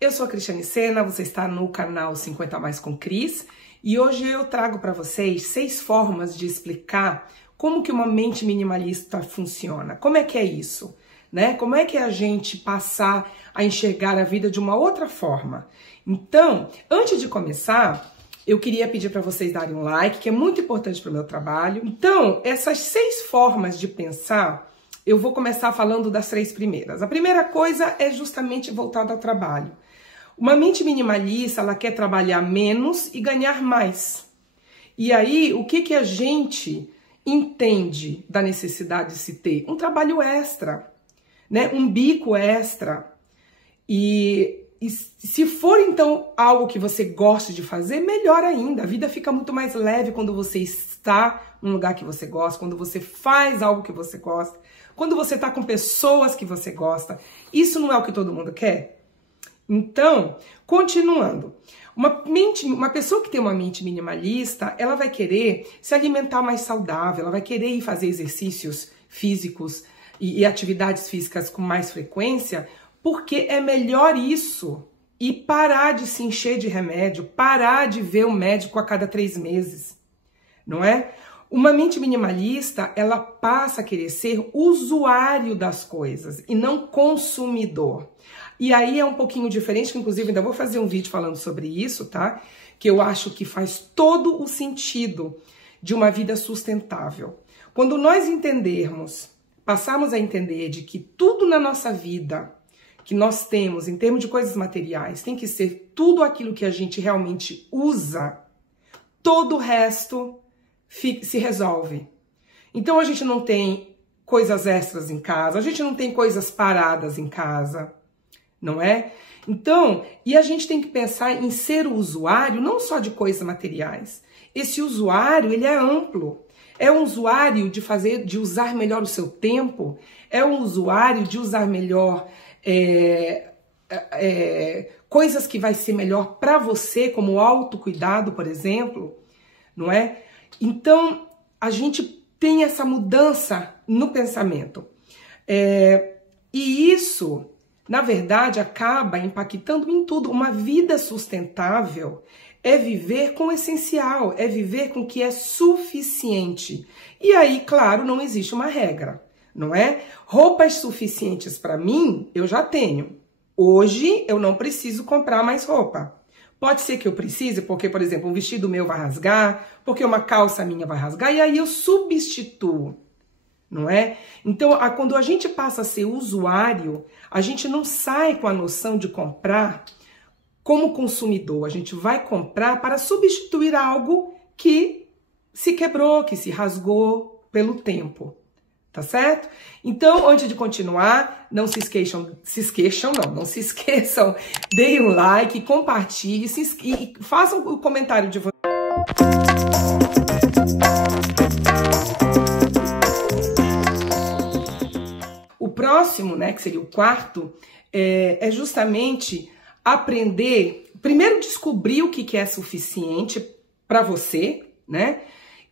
Eu sou a Cristiane Sena, você está no canal 50 Mais com Cris e hoje eu trago para vocês 6 formas de explicar como que uma mente minimalista funciona. Como é que é isso? Né? Como é que é a gente passar a enxergar a vida de uma outra forma? Então, antes de começar, eu queria pedir para vocês darem um like, que é muito importante para o meu trabalho. Então, essas 6 formas de pensar, eu vou começar falando das 3 primeiras. A primeira coisa é justamente voltada ao trabalho. Uma mente minimalista, ela quer trabalhar menos e ganhar mais. E aí, o que a gente entende da necessidade de se ter? Um trabalho extra, né? Um bico extra. E se for, então, algo que você gosta de fazer, melhor ainda. A vida fica muito mais leve quando você está num lugar que você gosta, quando você faz algo que você gosta, quando você está com pessoas que você gosta. Isso não é o que todo mundo quer? Então, continuando, uma pessoa que tem uma mente minimalista, ela vai querer se alimentar mais saudável, ela vai querer ir fazer exercícios físicos e atividades físicas com mais frequência, porque é melhor isso e parar de se encher de remédio, parar de ver o médico a cada 3 meses, não é? Uma mente minimalista, ela passa a querer ser usuário das coisas e não consumidor. E aí é um pouquinho diferente, que inclusive ainda vou fazer um vídeo falando sobre isso, tá? Que eu acho que faz todo o sentido de uma vida sustentável. Quando nós entendermos, passarmos a entender de que tudo na nossa vida que nós temos, em termos de coisas materiais, tem que ser tudo aquilo que a gente realmente usa, todo o resto se resolve. Então a gente não tem coisas extras em casa, a gente não tem coisas paradas em casa, não é? Então, e a gente tem que pensar em ser o usuário não só de coisas materiais. Esse usuário, ele é amplo. É um usuário de usar melhor o seu tempo, é um usuário de usar melhor coisas que vai ser melhor para você, como o autocuidado, por exemplo, não é? Então, a gente tem essa mudança no pensamento. E isso, na verdade, acaba impactando em tudo. Uma vida sustentável é viver com o essencial, é viver com o que é suficiente. E aí, claro, não existe uma regra, não é? Roupas suficientes para mim, eu já tenho. Hoje, eu não preciso comprar mais roupa. Pode ser que eu precise, porque, por exemplo, um vestido meu vai rasgar, porque uma calça minha vai rasgar, e aí eu substituo, não é? Então, quando a gente passa a ser usuário, a gente não sai com a noção de comprar como consumidor. A gente vai comprar para substituir algo que se quebrou, que se rasgou pelo tempo. Tá certo? Então, antes de continuar, não se esqueçam, deem um like, compartilhem e façam o comentário de vocês. O próximo, né, que seria o quarto, é justamente aprender, primeiro descobrir o que é suficiente para você, né?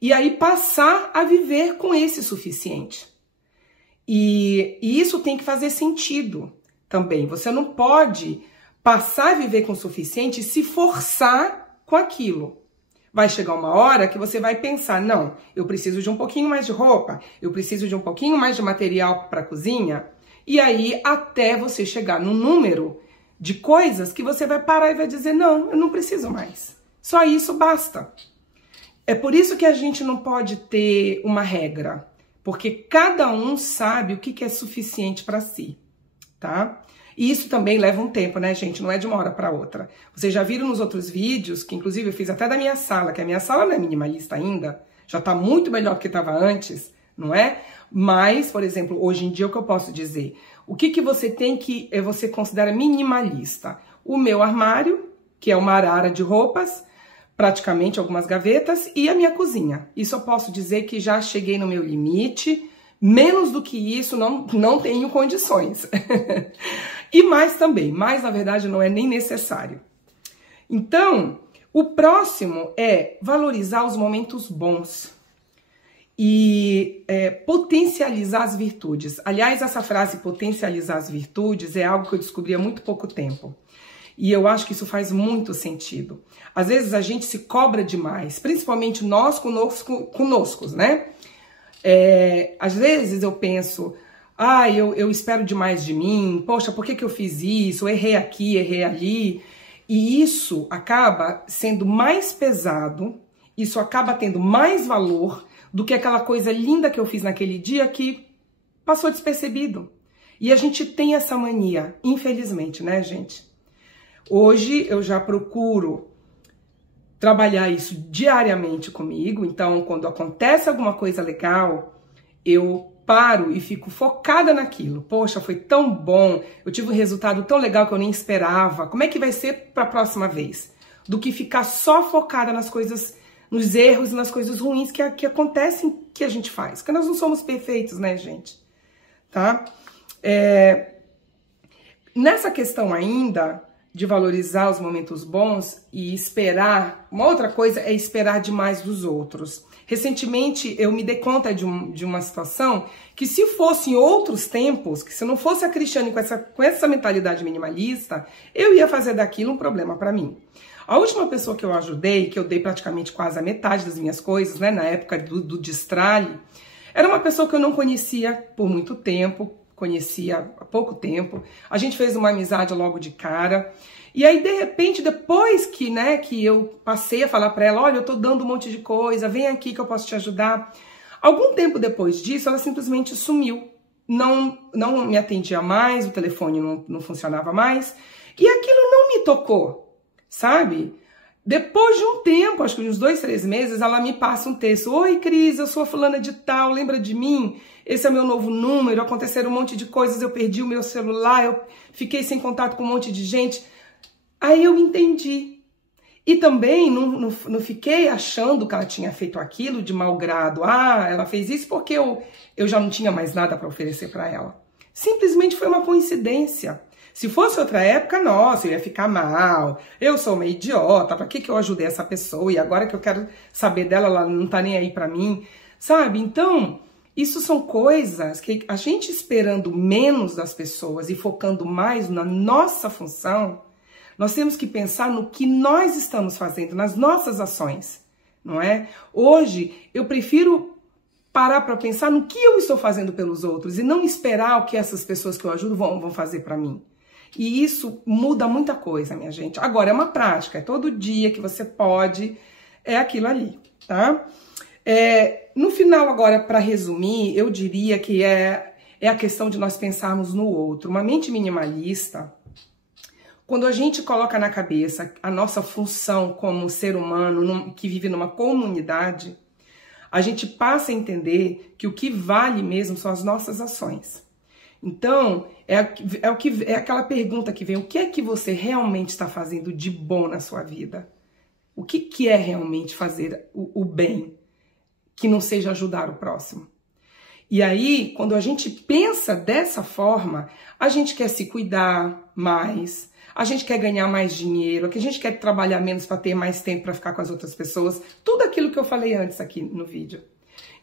E aí passar a viver com esse suficiente. E isso tem que fazer sentido também. Você não pode passar a viver com o suficiente e se forçar com aquilo. Vai chegar uma hora que você vai pensar, não, eu preciso de um pouquinho mais de roupa, eu preciso de um pouquinho mais de material para a cozinha. E aí até você chegar num número de coisas que você vai parar e vai dizer, não, eu não preciso mais. Só isso basta. É por isso que a gente não pode ter uma regra, porque cada um sabe o que é suficiente para si, tá? E isso também leva um tempo, né, gente? Não é de uma hora para outra. Vocês já viram nos outros vídeos, que inclusive eu fiz até da minha sala, que a minha sala não é minimalista ainda, já tá muito melhor do que estava antes, não é? Mas, por exemplo, hoje em dia o que eu posso dizer? O que você tem que você considera minimalista? O meu armário, que é uma arara de roupas, praticamente algumas gavetas, e a minha cozinha. Isso eu posso dizer que já cheguei no meu limite, menos do que isso não tenho condições. E mais também, mais na verdade não é nem necessário. Então, o próximo é valorizar os momentos bons e potencializar as virtudes. Aliás, essa frase potencializar as virtudes é algo que eu descobri há muito pouco tempo. E eu acho que isso faz muito sentido. Às vezes a gente se cobra demais, principalmente nós conosco, né? Às vezes eu penso, eu espero demais de mim, poxa, por que eu fiz isso? Eu errei aqui, errei ali. E isso acaba sendo mais pesado, isso acaba tendo mais valor do que aquela coisa linda que eu fiz naquele dia que passou despercebido. E a gente tem essa mania, infelizmente, né, gente? Hoje eu já procuro trabalhar isso diariamente comigo, então quando acontece alguma coisa legal, eu paro e fico focada naquilo. Poxa, foi tão bom, eu tive um resultado tão legal que eu nem esperava. Como é que vai ser para a próxima vez? Do que ficar só focada nas coisas, nos erros e nas coisas ruins que acontecem que a gente faz. Porque nós não somos perfeitos, né, gente? Tá? Nessa questão ainda de valorizar os momentos bons e esperar, uma outra coisa é esperar demais dos outros. Recentemente eu me dei conta de uma situação que, se fosse em outros tempos, que se não fosse a Cristiane com essa mentalidade minimalista, eu ia fazer daquilo um problema para mim. A última pessoa que eu ajudei, que eu dei praticamente quase a metade das minhas coisas, né, na época do destralhe, era uma pessoa que eu não conhecia por muito tempo, conhecia há pouco tempo. A gente fez uma amizade logo de cara. E aí, de repente, depois que eu passei a falar para ela, olha, eu tô dando um monte de coisa, vem aqui que eu posso te ajudar. Algum tempo depois disso, ela simplesmente sumiu. Não me atendia mais, o telefone não funcionava mais. E aquilo não me tocou, sabe? Depois de um tempo, acho que de uns 2, 3 meses, ela me passa um texto. Oi, Cris, eu sou a fulana de tal, lembra de mim? Esse é meu novo número, aconteceram um monte de coisas, eu perdi o meu celular, eu fiquei sem contato com um monte de gente. Aí eu entendi. E também não fiquei achando que ela tinha feito aquilo de mau grado. Ela fez isso porque eu já não tinha mais nada para oferecer para ela. Simplesmente foi uma coincidência. Se fosse outra época, nossa, eu ia ficar mal. Eu sou uma idiota, pra que eu ajudei essa pessoa? E agora que eu quero saber dela, ela não tá nem aí pra mim. Sabe? Então, isso são coisas que a gente esperando menos das pessoas e focando mais na nossa função, nós temos que pensar no que nós estamos fazendo, nas nossas ações, não é? Hoje, eu prefiro parar para pensar no que eu estou fazendo pelos outros e não esperar o que essas pessoas que eu ajudo vão fazer para mim. E isso muda muita coisa, minha gente. Agora, é uma prática, é todo dia que você pode, é aquilo ali, tá? No final, agora, para resumir, eu diria que é a questão de nós pensarmos no outro. Uma mente minimalista, quando a gente coloca na cabeça a nossa função como ser humano que vive numa comunidade, a gente passa a entender que o que vale mesmo são as nossas ações. Então, é aquela pergunta que vem, o que é que você realmente está fazendo de bom na sua vida? O que é realmente fazer o bem, que não seja ajudar o próximo? E aí, quando a gente pensa dessa forma, a gente quer se cuidar mais, a gente quer ganhar mais dinheiro, a gente quer trabalhar menos para ter mais tempo para ficar com as outras pessoas, tudo aquilo que eu falei antes aqui no vídeo.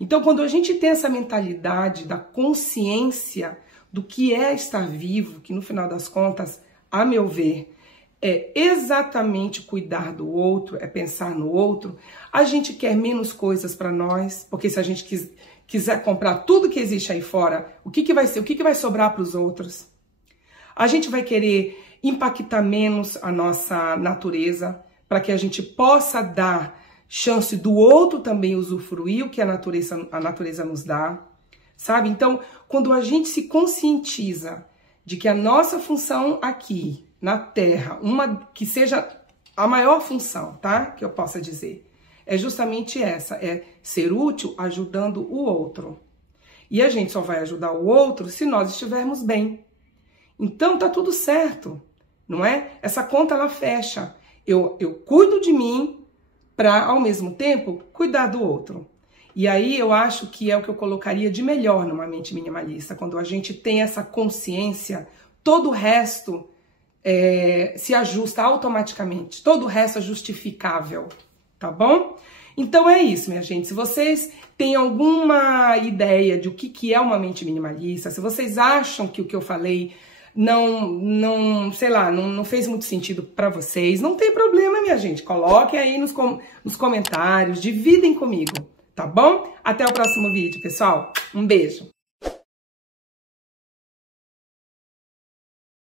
Então, quando a gente tem essa mentalidade da consciência do que é estar vivo, que no final das contas, a meu ver, é exatamente cuidar do outro, é pensar no outro, a gente quer menos coisas para nós, porque se a gente quiser comprar tudo que existe aí fora, o que vai ser? O que vai sobrar para os outros? A gente vai querer impactar menos a nossa natureza, para que a gente possa dar chance do outro também usufruir o que a natureza nos dá. Sabe? Então, quando a gente se conscientiza de que a nossa função aqui, na Terra, que seja a maior função, tá? Que eu possa dizer, é justamente essa, é ser útil ajudando o outro. E a gente só vai ajudar o outro se nós estivermos bem. Então, tá tudo certo, não é? Essa conta, ela fecha. Eu cuido de mim para, ao mesmo tempo, cuidar do outro. E aí eu acho que é o que eu colocaria de melhor numa mente minimalista. Quando a gente tem essa consciência, todo o resto se ajusta automaticamente. Todo o resto é justificável, tá bom? Então é isso, minha gente. Se vocês têm alguma ideia de o que é uma mente minimalista, se vocês acham que o que eu falei sei lá, não fez muito sentido para vocês, não tem problema, minha gente. Coloquem aí nos comentários, dividem comigo, tá bom? Até o próximo vídeo, pessoal. Um beijo.